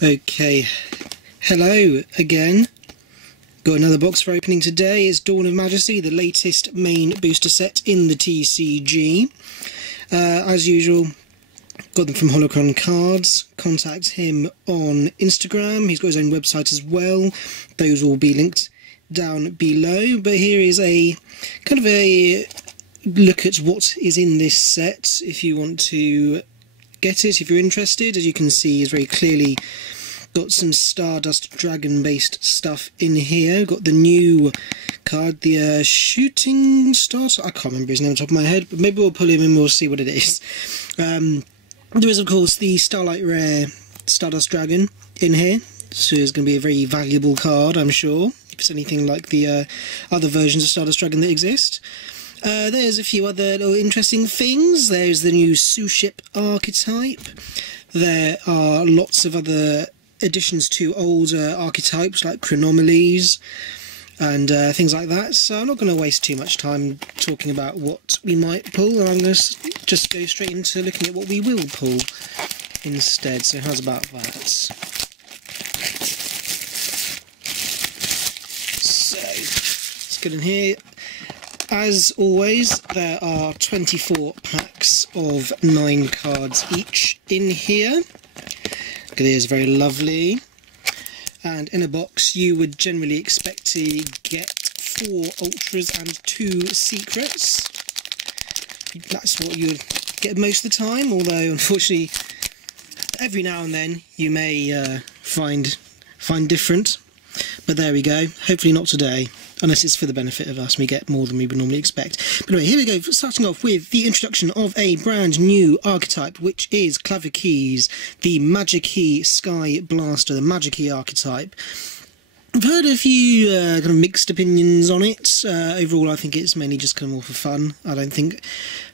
Okay, hello again. Got another box for opening today. It's Dawn of Majesty, the latest main booster set in the TCG. As usual, got them from Holocron Cards. Contact him on Instagram. He's got his own website as well. Those will be linked down below. But here is a kind of a look at what is in this set if you want to get it, if you're interested. As you can see, it's very clearly got some Stardust Dragon based stuff in here. Got the new card, the Shooting Star, I can't remember his name on top of my head, but maybe we'll pull him and we'll see what it is. There is of course the Starlight Rare Stardust Dragon in here, so it's going to be a very valuable card, I'm sure, if it's anything like the other versions of Stardust Dragon that exist. There's a few other little interesting things. There's the new Suship archetype. There are lots of other additions to older archetypes like Chronomalies and things like that. So I'm not going to waste too much time talking about what we might pull. I'm going to just go straight into looking at what we will pull instead. So how's about that? So let's get in here. As always, there are 24 packs of 9 cards each in here. Look at these, very lovely. And in a box you would generally expect to get 4 ultras and 2 secrets. That's what you would get most of the time, although unfortunately every now and then you may find different. But there we go, hopefully not today, unless it's for the benefit of us and we get more than we would normally expect. But anyway, here we go, starting off with the introduction of a brand new archetype, which is Clavikeys, the Majesty Sky Blaster, the Majesty archetype. I've heard a few kind of mixed opinions on it. Overall, I think it's mainly just kind of more for fun. I don't think,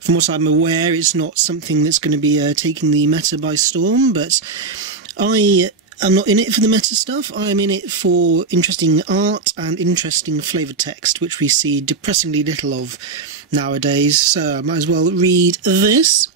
from what I'm aware, it's not something that's going to be taking the meta by storm, but I'm not in it for the meta stuff. I'm in it for interesting art and interesting flavoured text, which we see depressingly little of nowadays, so I might as well read this.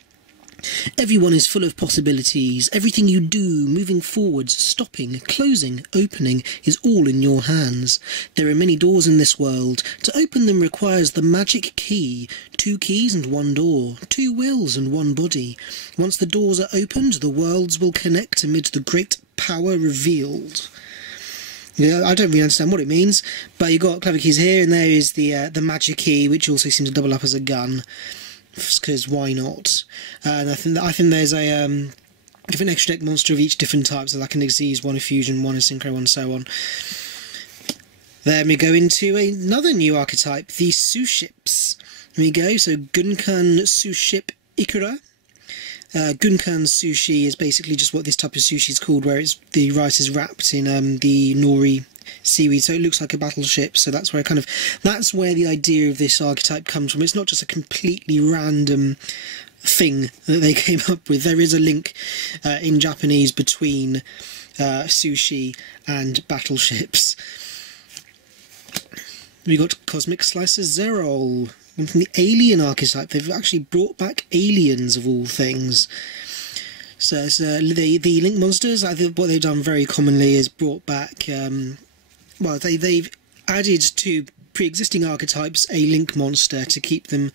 Everyone is full of possibilities. Everything you do, moving forwards, stopping, closing, opening, is all in your hands. There are many doors in this world. To open them requires the magic key. 2 keys and 1 door. 2 wills and 1 body. Once the doors are opened, the worlds will connect amid the great power revealed. Yeah, I don't really understand what it means, but you've got Clavikeys here, and there is the magic key, which also seems to double up as a gun. Because why not? And I think there's a different extra deck monster of each different type, so like an Xyz, one a fusion, one a synchro, one so on. Then we go into another new archetype, the Suships. Here we go, so Gunkan Suship Ikura. Gunkan sushi is basically just what this type of sushi is called, where the rice is wrapped in the nori seaweed, so it looks like a battleship. So that's where that's where the idea of this archetype comes from. It's not just a completely random thing that they came up with. There is a link in Japanese between sushi and battleships. We got Cosmic Slicer Zerol. From the Alien archetype. They've actually brought back aliens of all things. So it's, the Link monsters, I think what they've done very commonly is brought back, well, they've added to pre-existing archetypes a Link monster to keep them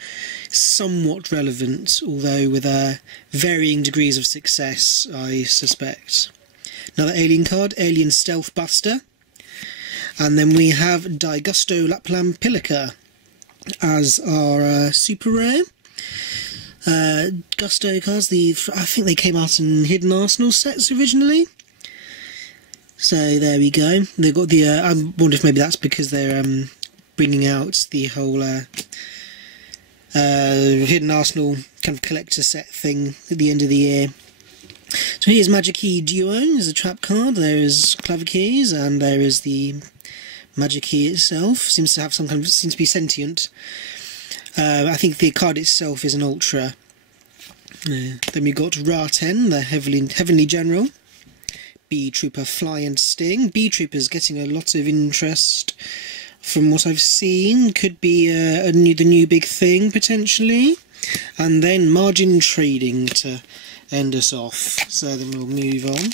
somewhat relevant, although with varying degrees of success, I suspect. Another alien card, Alien Stealth Buster. And then we have Daigusto Laplam Pilica as our super rare. Gusto cards, I think they came out in Hidden Arsenal sets originally. So there we go. They've got the, I wonder if maybe that's because they're bringing out the whole Hidden Arsenal kind of collector set thing at the end of the year. So here's Majesty Duo, there's a trap card, there is Clavikeys, and there is the Majesty itself. Seems to be sentient. I think the card itself is an ultra. Then we got Ra-10, the Heavenly General. B-Trooper Fly and Sting. B-Trooper's getting a lot of interest from what I've seen. Could be the new big thing, potentially. And then Margin Trading to end us off. So then we'll move on.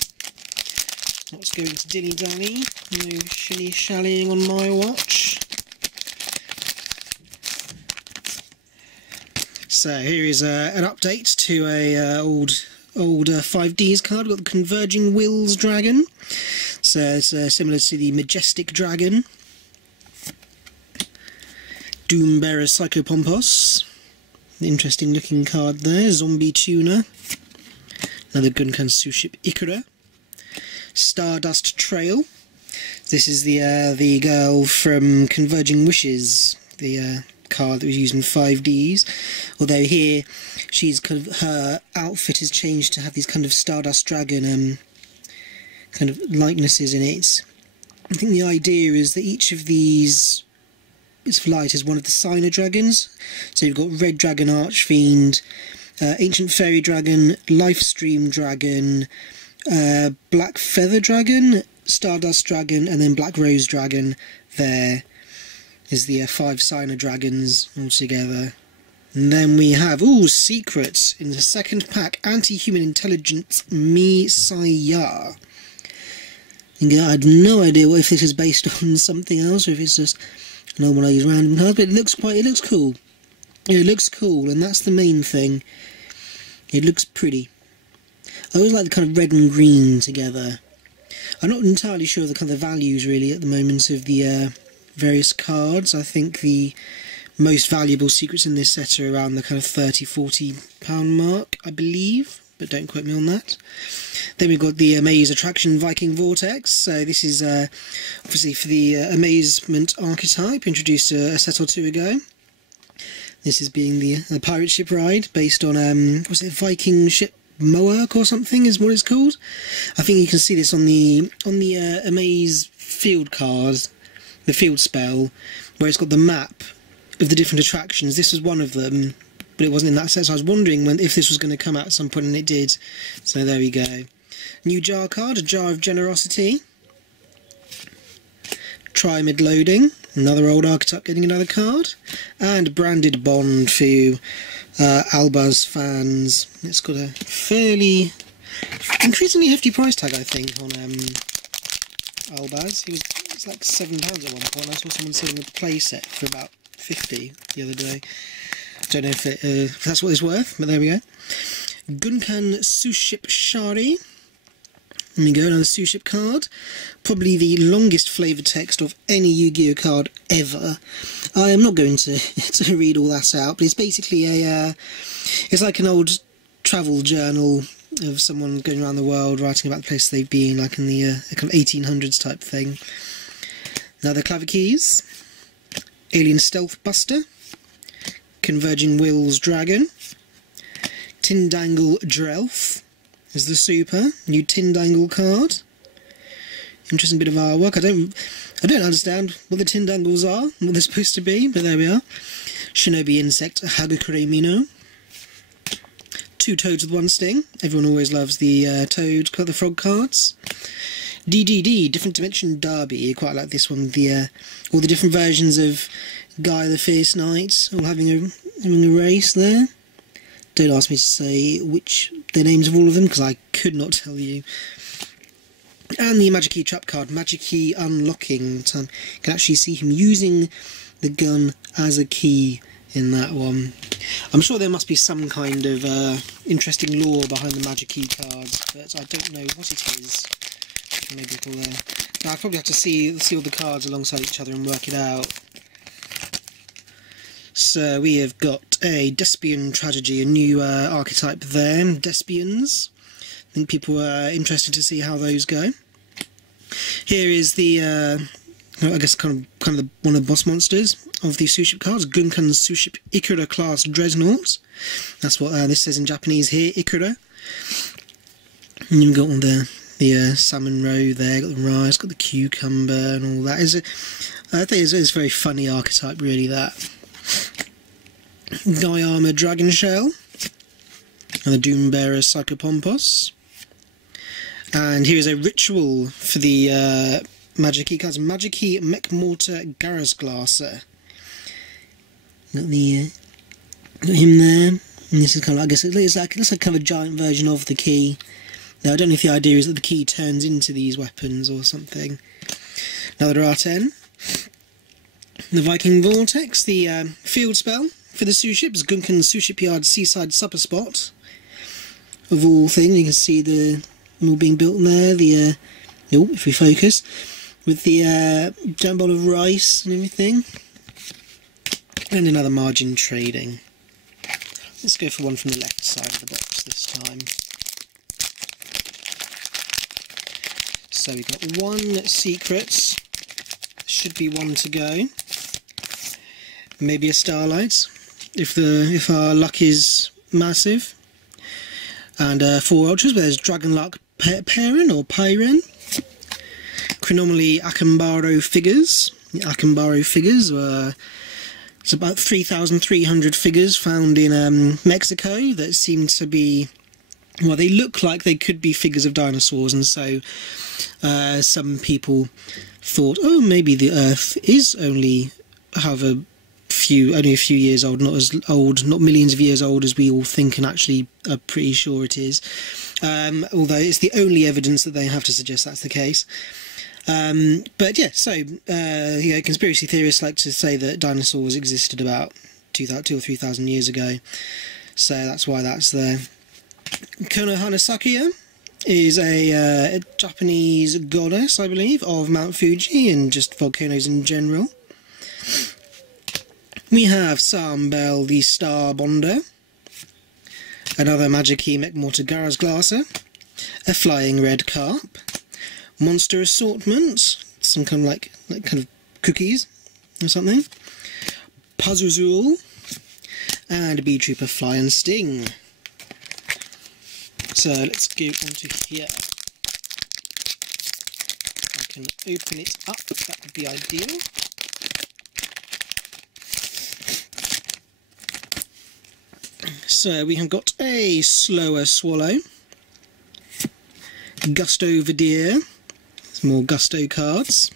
Not going to dilly-dally. No shilly-shallying on my watch. So here is an update to a old 5Ds card. We've got the Converging Wills Dragon. So it's similar to the Majestic Dragon. Doombearer Psychopompos. Interesting looking card there. Zombie Tuner. Another Gunkan Suship Ikura. Stardust Trail. This is the girl from Converging Wishes, the card that was used in 5Ds. Although here, she's kind of, her outfit has changed to have these kind of Stardust Dragon kind of likenesses in it. I think the idea is that each of these bits of light is one of the Signer Dragons. So you've got Red Dragon Archfiend, Ancient Fairy Dragon, Lifestream Dragon, Black Feather Dragon, Stardust Dragon, and then Black Rose Dragon. There is the 5 Signer Dragons all together. And then we have, secrets in the second pack, Anti-Human Intelligence Misaya. I had no idea if this is based on something else or if it's just a normalised random card, but it looks cool. It looks cool, and that's the main thing. It looks pretty. I always like the kind of red and green together. I'm not entirely sure of the kind of values really at the moment of the various cards. I think the most valuable secrets in this set are around the kind of £30–40 mark, I believe, but don't quote me on that. Then we've got the Amaze Attraction Viking Vortex. So this is obviously for the Amazement archetype, introduced a set or two ago. This is being the pirate ship ride based on was it Viking ship Moark or something is what it's called. I think you can see this on the Amaze field card, the field spell, where it's got the map of the different attractions. This was one of them, but it wasn't in that set, so I was wondering if this was going to come out at some point, and it did. So there we go. New jar card, a Jar of Generosity. Try mid-loading, another old archetype getting another card. And Branded Bond for you Albaz fans. It's got a fairly increasingly hefty price tag, I think, on Albaz. It's like £7 at one point. I saw someone selling a play set for about 50 the other day. Don't know if that's what it's worth, but there we go. Gunkan Suship Shari. There we go, another Suship card. Probably the longest flavoured text of any Yu-Gi-Oh card ever. I am not going to read all that out, but it's basically it's like an old travel journal of someone going around the world writing about the places they've been, like in the kind of 1800s type thing. Another Claver Keys. Alien Stealth Buster. Converging Wills Dragon. Tindangle Drelf is the super. New Tindangle card. Interesting bit of artwork. I don't understand what the Tindangles are, what they're supposed to be, but there we are. Shinobi Insect Hagakure Mino. 2 toads with 1 sting. Everyone always loves the toad, the frog cards. DDD, Different Dimension Derby. I quite like this one with all the different versions of Guy the Fierce Knight, all having a race there. Don't ask me to say the names of all of them, because I could not tell you. And the Magic Key Trap card, Magic Key Unlocking. You can actually see him using the gun as a key in that one. I'm sure there must be some kind of interesting lore behind the Magic Key cards, but I don't know what it is. Maybe it'll I'll probably have to see all the cards alongside each other and work it out. So we have got a Despian Tragedy, a new archetype there, Despians. I think people are interested to see how those go. Here is the, I guess kind of one of the boss monsters of the Suship cards, Gunkan Suship Ikura class Dreadnought. That's what this says in Japanese here, Ikura. And you've got all the salmon roe there, got the rice, got the cucumber and all that. I think it's a very funny archetype, really, that. Guy Armour Dragon Shell. And the Doombearer Psychopompos. And here is a ritual for the Magic Key cards. Magic Key Mech Mortar Garrasglasser. Got him there. And this is kind of, I guess it looks like kind of a giant version of the key. Now I don't know if the idea is that the key turns into these weapons or something. Another R10. The Viking Vortex, the field spell for the Sue ships, Gunkan Sue Shipyard Seaside Supper Spot. Of all things, you can see them all being built there. The if we focus, with the giant bowl of rice and everything. And another margin trading. Let's go for one from the left side of the box this time. So we've got one secret. Should be one to go. Maybe a Starlight, if our luck is massive. And 4 ultras. There's Dragon Luck Paren or Pyren. Chronomaly Akambaro figures. The Akambaro figures were. It's about 3,300 figures found in Mexico that seem to be, well, they look like they could be figures of dinosaurs, and so some people thought, oh, maybe the Earth is only a few years old, not as old, not millions of years old as we all think, and actually are pretty sure it is. Although it's the only evidence that they have to suggest that's the case. But yeah, so conspiracy theorists like to say that dinosaurs existed about 2,000 or 3,000 years ago, so that's why that's there. Konohana Sakuya is a Japanese goddess, I believe, of Mount Fuji and just volcanoes in general. We have Sambel the Star Bonder, another Majesty Mechmortar Garaz Glasser, a Flying Red Carp, Monster Assortment, some kind of cookies or something, Puzzle, and a Bee Trooper Fly and Sting. So let's go onto here. I can open it up, that would be ideal. So we have got a Slower Swallow, Gusto Vidir, more Gusto cards,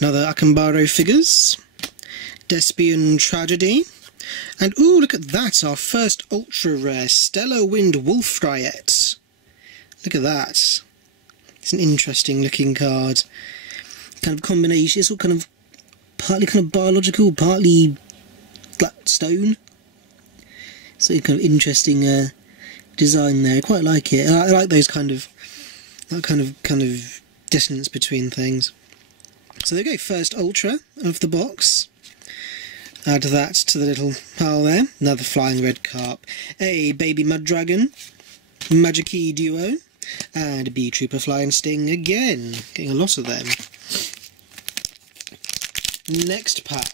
another Akambaro figures, Despian Tragedy, and ooh, look at that, our first ultra rare Stellar Wind Wolf Riot. Look at that. It's an interesting looking card. Kind of combination, it's all kind of partly kind of biological, partly like stone. So kind of interesting design there. I quite like it. I like those kind of distance between things. So there we go, first ultra of the box. Add that to the little pile there. Another Flying Red Carp, a Baby Mud Dragon, Majesty Duo, and a Bee Trooper Fly and Sting again. Getting a lot of them. Next pack.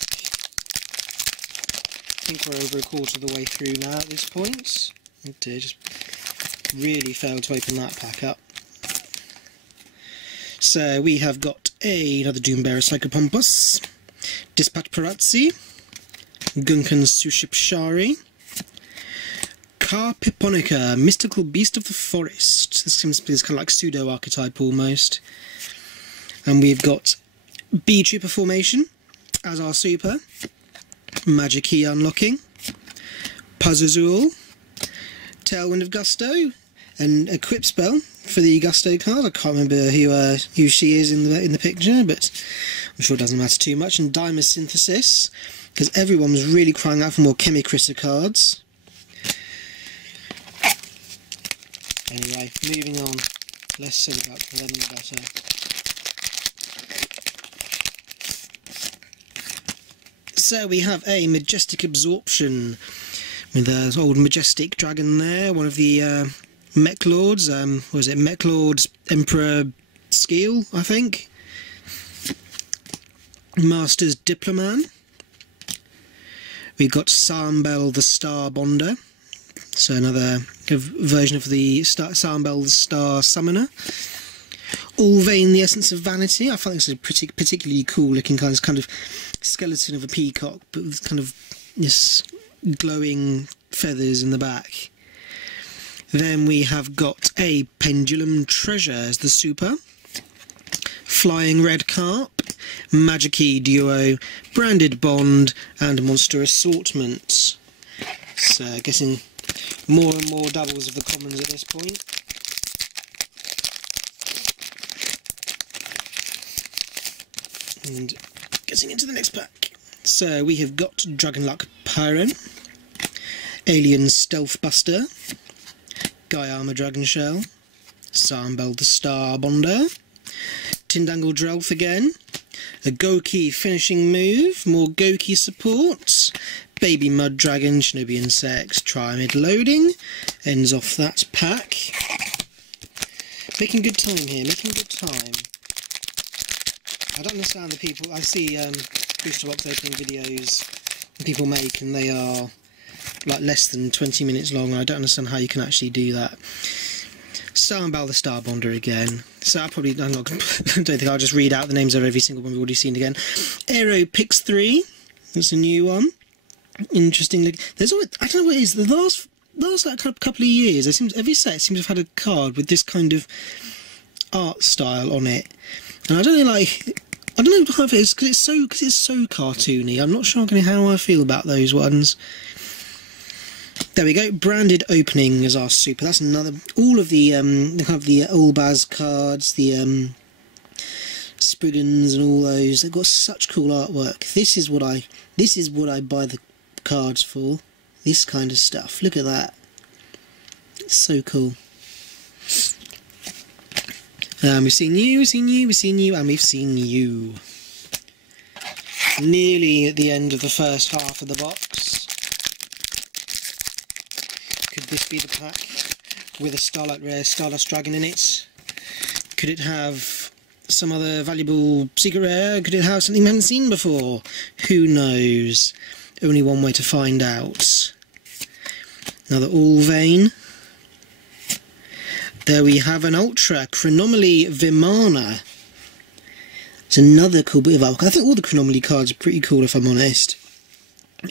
I think we're over a quarter of the way through now at this point. Oh dear, just really failed to open that pack up. So we have got another Doombearer Psychopompus, Dispatch Parazzi, Gunkan Suship Shari, Carpiponica, Mystical Beast of the Forest. This seems kind of like pseudo-archetype almost. And we've got Bee Trooper Formation as our super, Magic Key Unlocking, Puzzle, Tailwind of Gusto, and a Quip Spell for the Gusto card. I can't remember who she is in the picture, but I'm sure it doesn't matter too much. And Dimer Synthesis, because everyone was really crying out for more Chemicritter cards. Anyway, moving on. Less said about them, the better. So we have a Majestic Absorption with an old Majestic Dragon there, one of the Mech Lords, was it Mech Lord's Emperor Skeel, I think? Master's Diploman. We've got Sambel the Star Bonder, so another version of the Sambel the Star Summoner. Ulvain the Essence of Vanity. I find this a particularly cool looking kind of skeleton of a peacock, but with kind of this glowing feathers in the back. Then we have got a Pendulum Treasure as the super, Flying Red Carp, Majesty Duo, Branded Bond, and Monster Assortment. So getting more and more doubles of the commons at this point. And getting into the next pack. So we have got Dragonluck Pyron, Alien Stealth Buster, Guyama Dragon Shell, Sambel the Star Bonder, Tindangle Drelf again, a Goki finishing move, more Goki support, Baby Mud Dragon, Shinobi Insects, Triamid loading, ends off that pack. Making good time here, making good time. I don't understand the people, I see booster box opening videos people make and they are like less than 20 minutes long, and I don't understand how you can actually do that. Sambal the Star Bonder again. So I probably, I don't think I'll just read out the names of every single one we've already seen again. Aero Pix 3, that's a new one. Interesting look. There's always, I don't know what it is, the last like couple of years, every set seems to have had a card with this kind of art style on it. And I don't know, like, I don't know how it is, because it's so cartoony. I'm not sure how I feel about those ones. There we go. Branded Opening is our super. That's another. All of the kind of the Olbaz cards, the Spriggans and all those. They've got such cool artwork. This is what I buy the cards for. This kind of stuff. Look at that. It's so cool. We've seen you, we've seen you, we've seen you, and we've seen you. Nearly at the end of the first half of the box. Could this be the pack with a Starlight Rare Stardust Dragon in it? Could it have some other valuable secret rare? Could it have something we haven't seen before? Who knows? Only one way to find out. Another Allvein. There we have an Ultra Chronomaly Vimana. It's another cool bit of artwork. I think all the Chronomaly cards are pretty cool, if I'm honest.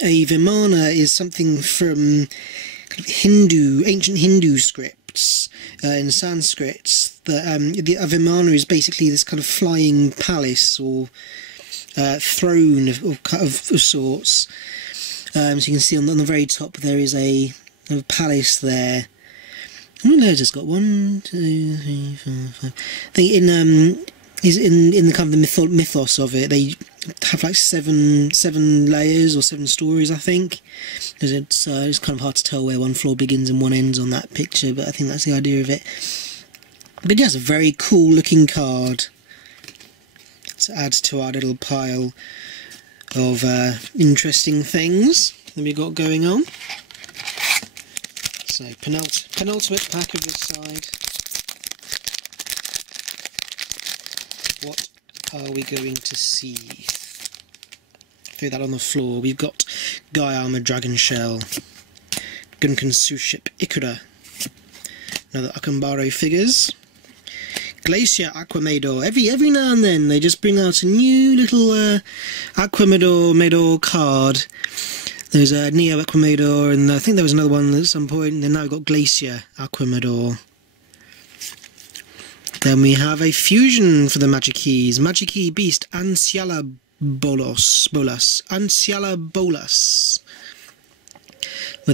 A Vimana is something from kind of ancient Hindu scripts in Sanskrit. A Vimana is basically this kind of flying palace or throne of sorts. So you can see on the very top there is a palace there. How many layers it's got? 1, 2, 3, 4, 5. I think in the kind of the mythos of it, they have like seven layers or 7 stories, I think. It's kind of hard to tell where one floor begins and one ends on that picture, but I think that's the idea of it. But yeah, it's a very cool looking card to add to our little pile of interesting things that we've got going on. So, penultimate pack of this side. What are we going to see? Throw that on the floor. We've got Guyama Dragon Shell, Gunkan Ship Ikura, another Akambaro figures, Glacier Aquamador. Every now and then they just bring out a new little Aquamador card. There's a Neo Aquamador, and I think there was another one at some point, and then now we've got Glacier Aquamador. Then we have a fusion for the Magikey Beast, Anciala Bolas, with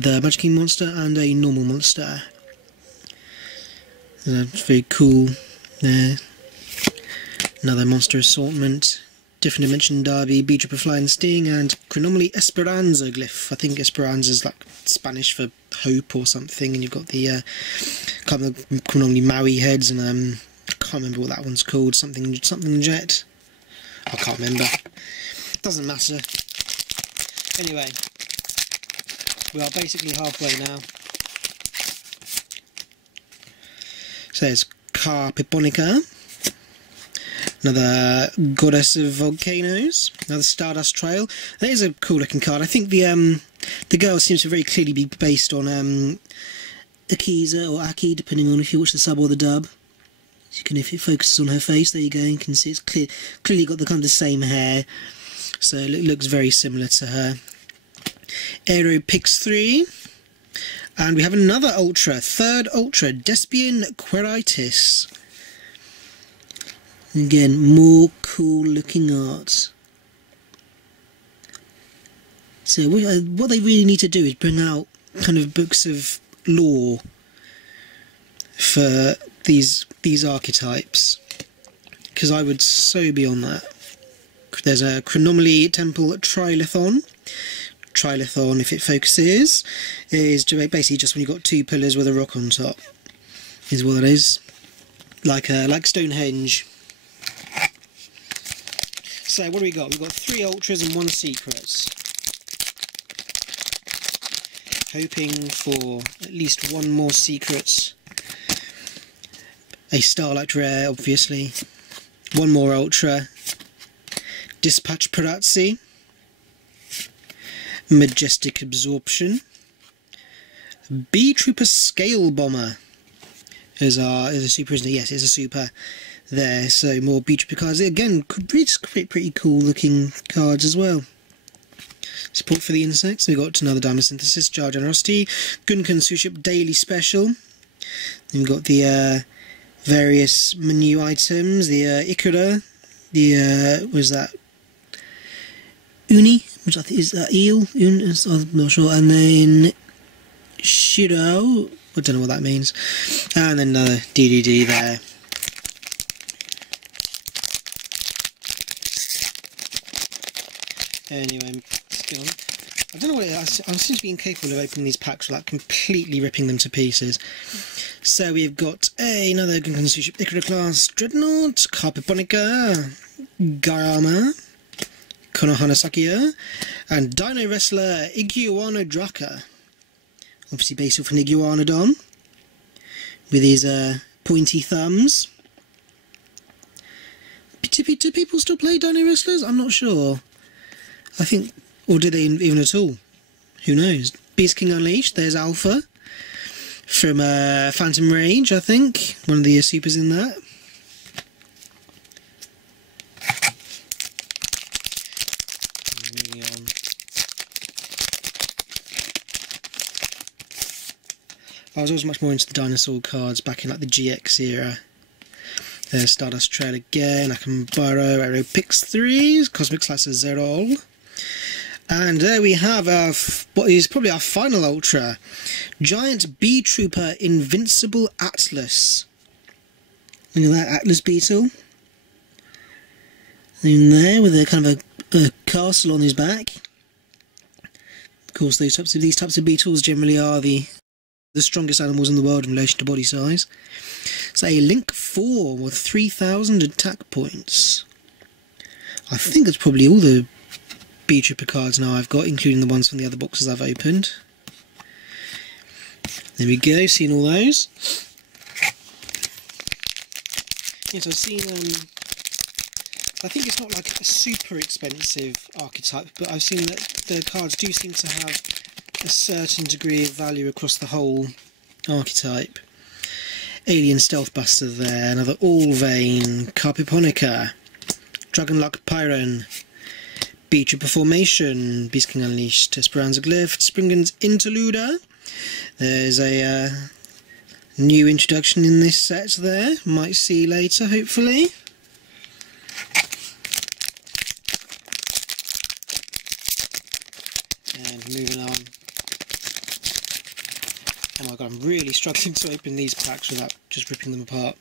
a Magikey monster and a normal monster. It's very cool there. Another monster assortment. Different Dimension Derby, Beetrooper Flying Sting, and Chronomaly Esperanza glyph. I think Esperanza is like Spanish for hope or something, and you've got the kind of Chronomaly Maui heads, and I can't remember what that one's called. Something Jet. I can't remember. Doesn't matter. Anyway, we are basically halfway now. So it's Carpiponica. Another Goddess of Volcanoes, another Stardust Trail. That is a cool looking card. I think the girl seems to very clearly be based on Akiza or Aki, depending on if you watch the sub or the dub. So you can, if it focuses on her face, there you go, you can see it's clearly got the kind of the same hair, so it looks very similar to her. Aero Pix 3, and we have another Ultra, third Ultra, Despian Queritis. Again, more cool looking art. So what they really need to do is bring out kind of books of lore for these archetypes, because I would so be on that. There's a Chronomaly Temple Trilithon. Trilithon, if it focuses, is basically just when you've got two pillars with a rock on top. Is what it is. Like Stonehenge. So what do we got? We've got 3 ultras and 1 secret. Hoping for at least 1 more secret. A Starlight Rare, obviously. 1 more ultra. Dispatch Parazzi. Majestic Absorption. B-Trooper Scale Bomber is a super, isn't it? Yes, it's a super there. So more B-Trooper cards. Again, pretty cool looking cards as well. Support for the insects. We've got another Diamond Synthesis, Jar Generosity, Gunkan Suship Daily Special. Then we've got the various menu items, the Ikura, the was that Uni, which I think is that eel, I'm not sure, and then Shiro, I don't know what that means, and then another DDD there. Anyway, let's go on. I don't know what it is. I seem to be incapable of opening these packs without completely ripping them to pieces. So we've got another Gunkan Suship Ikura class Dreadnought, Carpiponica, Garama, Konohana Sakuya, and Dino Wrestler Iguana Draka. Obviously based off an Iguanodon, with his pointy thumbs. Do people still play Dino Wrestlers? I'm not sure. I think, or do they even at all? Who knows? Beast King Unleashed, there's Alpha from Phantom Rage, I think. One of the supers in that. Moving on. I was always much more into the dinosaur cards back in like the GX era. There's Stardust Trail again, Akambaro, Aero Pix 3, Cosmic Slicer Zerol. And there we have our, what is probably our final ultra, Giant Bee Trooper Invincible Atlas. Look at that Atlas Beetle. In there with a kind of a castle on his back. Of course, these types of beetles generally are the strongest animals in the world in relation to body size. So a Link 4 with 3,000 attack points. I think that's probably all the B-Trooper cards now I've got, including the ones from the other boxes I've opened. There we go, seen all those. Yes, I've seen, I think it's not like a super expensive archetype, but I've seen that the cards do seem to have a certain degree of value across the whole archetype. Alien Stealth Buster there, another Allvein, Carpiponica, Dragonlock Pyron, B-Trooper Formation, Beast King Unleashed, Esperanza Glyph, Springen's Interluder. There's a new introduction in this set there, might see later hopefully. And moving on. Oh my god, I'm really struggling to open these packs without just ripping them apart.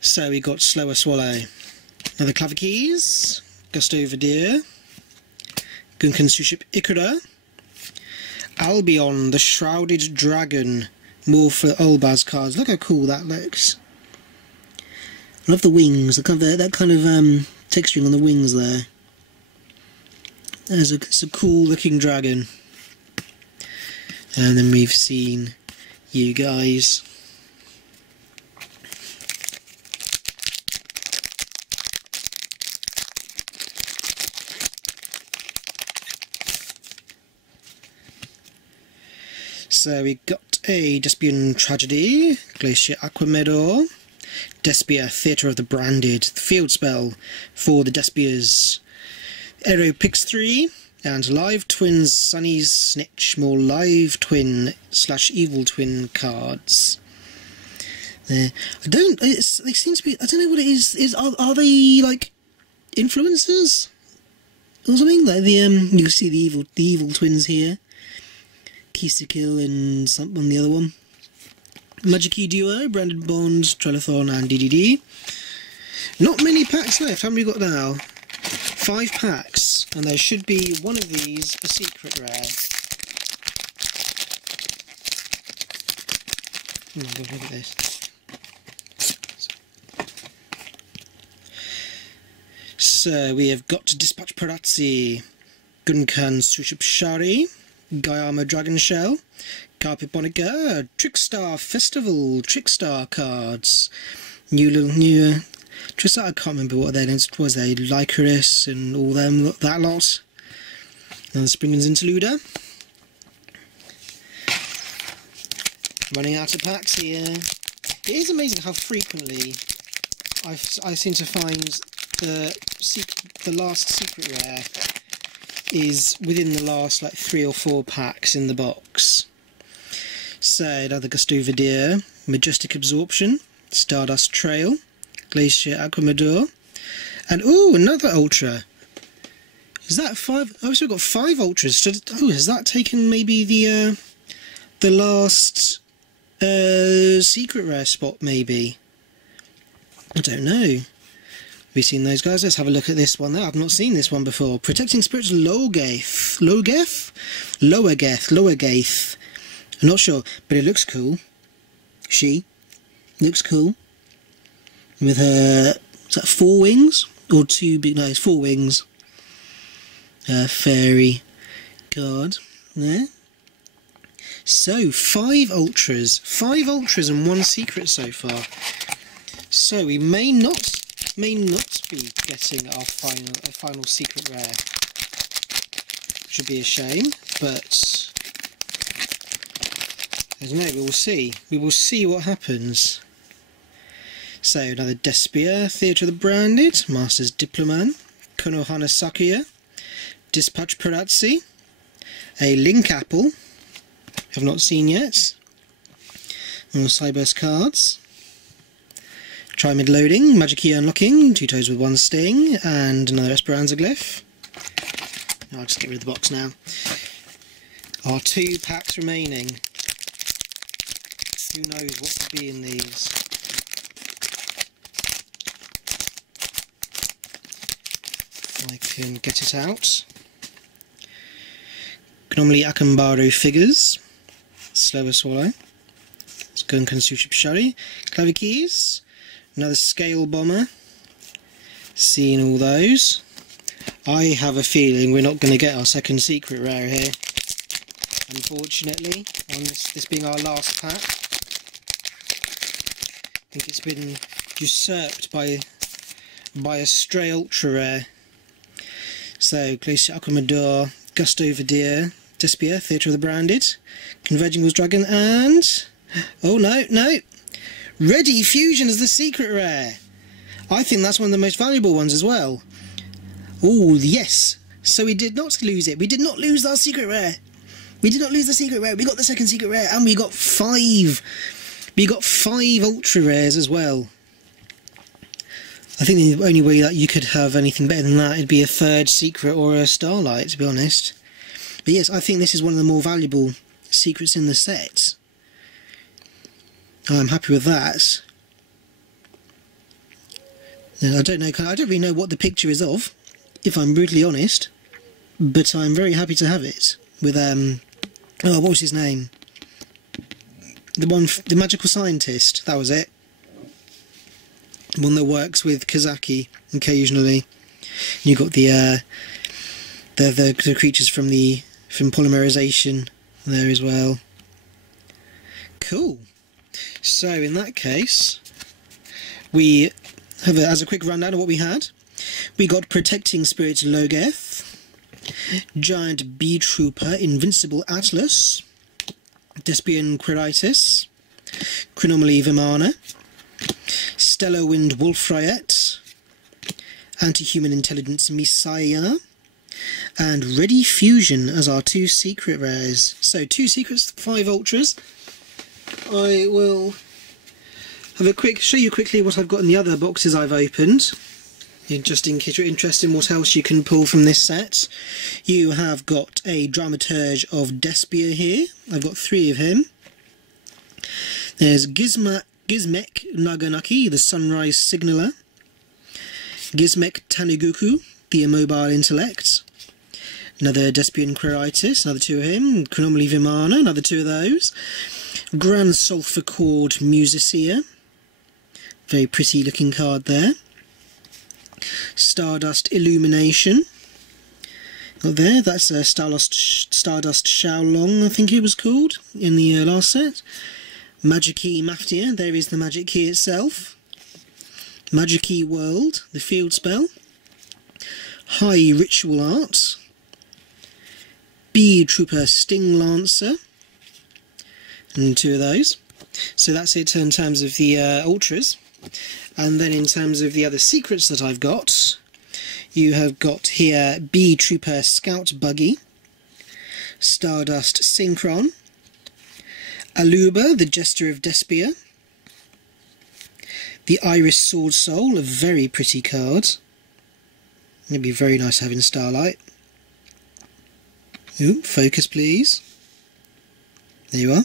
So we got Slower Swallow, another Clavikeys, Gusto Vadir, Gunkan Suship Ikura, Albion, the Shrouded Dragon, more for Olbaz cards. Look how cool that looks. I love the wings, that kind of texturing on the wings there. It's a cool looking dragon. And then we've seen you guys. So we got a Despian Tragedy, Glacier Aquamedor, Despia, Theatre of the Branded, the field spell for the Despias, Aero Pix 3, and Live Twins Sunny's Snitch, more Live Twin / Evil Twin cards. There, they seem to be, I don't know what it is are they like influencers or something? Like the you can see the evil twins here. Kill and something on the other one. Magic Key Duo, Branded Bond, Trelathon and DDD. Not many packs left. How many we got now? 5 packs, and there should be one of these a secret rare. Oh my god, look at this. So we have got Dispatch Parazzi, Gunkan Sushipshari, Guyama Dragon Shell, Carpet Bonica, Trickstar Festival, Trickstar cards, new Trickstar, I can't remember what their names was, they Lycoris and all them, that lot. And the Springlands Interluder. Running out of packs here. It is amazing how frequently I seem to find the last secret rare is within the last like 3 or 4 packs in the box. So another Gusto-Vidir, Majestic Absorption, Stardust Trail, Glacier Aquamador, and oh, another Ultra. Is that 5? Oh, so we've got 5 Ultras. So, oh, has that taken maybe the last secret rare spot maybe? I don't know. Have we seen those guys? Let's have a look at this one there. I've not seen this one before. Protecting Spirits Lowergaith. I'm not sure, but it looks cool. She looks cool. With her, is that 4 wings? Or 2 big, no, it's 4 wings. Fairy card there. So, 5 Ultras. 5 Ultras and 1 secret so far. So we may not be getting our final secret rare. Which would be a shame, but I don't know, we will see. We will see what happens. So another Despia, Theatre of the Branded, Masters Diploman, Konohana Sakuya, Dispatch Parazzi, a Link Apple, have not seen yet, more Cyburst cards, Trimid Loading, Magic Key Unlocking, 2 toes with 1 sting, and another Esperanza Glyph. I'll just get rid of the box now. Our 2 packs remaining. Who knows what could be in these? I can get it out. Anomaly Akambaro Figures, Slower Swallow, Gunkan Sushipshari, Clever Keys, another Scale Bomber, seeing all those. I have a feeling we're not going to get our second secret rare here, unfortunately, on this being our last pack. I think it's been usurped by a stray ultra rare. So, Glacier Aquamador, Gusto-Vidir, Despia, Theatre of the Branded, Converging Wolves Dragon, and... oh no, Ready Fusion is the secret rare! I think that's one of the most valuable ones as well. Oh, yes! So we did not lose it. We did not lose our secret rare. We did not lose the secret rare. We got the second secret rare, and we got 5. We got 5 ultra rares as well. I think the only way that you could have anything better than that would be a 3rd secret or a Starlight, to be honest. But yes, I think this is one of the more valuable secrets in the set. I'm happy with that. I don't really know what the picture is of, if I'm brutally honest, but I'm very happy to have it. With oh, what was his name? The magical scientist. That was it. One that works with Kazaki occasionally. You got the creatures from polymerization there as well. Cool. So in that case, we have as a quick rundown of what we had. We got Protecting Spirits Lowergaith, Giant Bee Trooper Invincible Atlas, Despian Quiritis, Chronomaly Vimana, Stellar Wind Wolfriette, Anti-Human Intelligence Messiah, and Ready Fusion as our 2 secret rares. So 2 secrets, 5 ultras. I will show you quickly what I've got in the other boxes I've opened, just in case you're interested in what else you can pull from this set. You have got a Dramaturge of Despia here. I've got 3 of him. There's Gizmek Naganaki, the Sunrise Signaler, Gizmek Taniguku, the Immobile Intellect. Another Despian Quiritis, another 2 of him. Chronomaly Vimana, another 2 of those. Grand Sulphur Chord Musicea. Very pretty looking card there. Stardust Illumination. Got there, that's Stardust Xiaolong, I think it was called, in the last set. Magic Key Maftia, there is the Magic Key itself. Magic Key World, the field spell. High Ritual Art. Bee Trooper Sting Lancer. And 2 of those. So that's it in terms of the Ultras. And then in terms of the other secrets that I've got, you have got here Bee Trooper Scout Buggy, Stardust Synchron, Aluba, the Jester of Despia, the Iris Sword Soul, a very pretty card. It'd be very nice having Starlight. Ooh, focus please. There you are.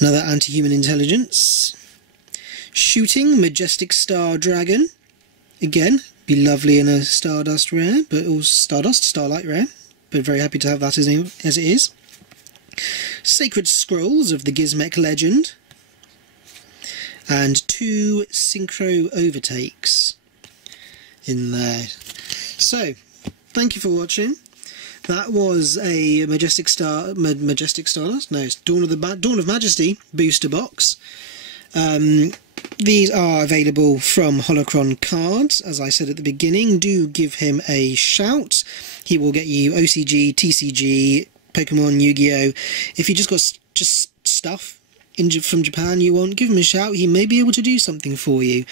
Another Anti-Human Intelligence. Shooting Majestic Star Dragon. Again, be lovely in a Stardust rare, but also Starlight rare. But very happy to have that as it is. Sacred Scrolls of the Gizmek Legend. And 2 Synchro Overtakes in there. So, thank you for watching. That was a Majestic Stardust? No, it's Dawn of Majesty booster box. These are available from Holocron Cards, as I said at the beginning. Do give him a shout. He will get you OCG, TCG, Pokemon, Yu-Gi-Oh! If you just got stuff from Japan you want, give him a shout. He may be able to do something for you.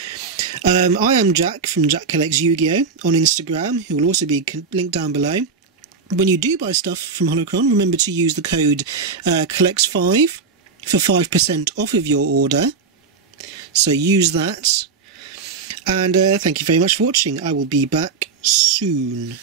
I am Jack from Jack Collects Yu-Gi-Oh! On Instagram, who will also be linked down below. When you do buy stuff from Holocron, remember to use the code COLLECTS5 for 5% off of your order. So use that. And thank you very much for watching. I will be back soon.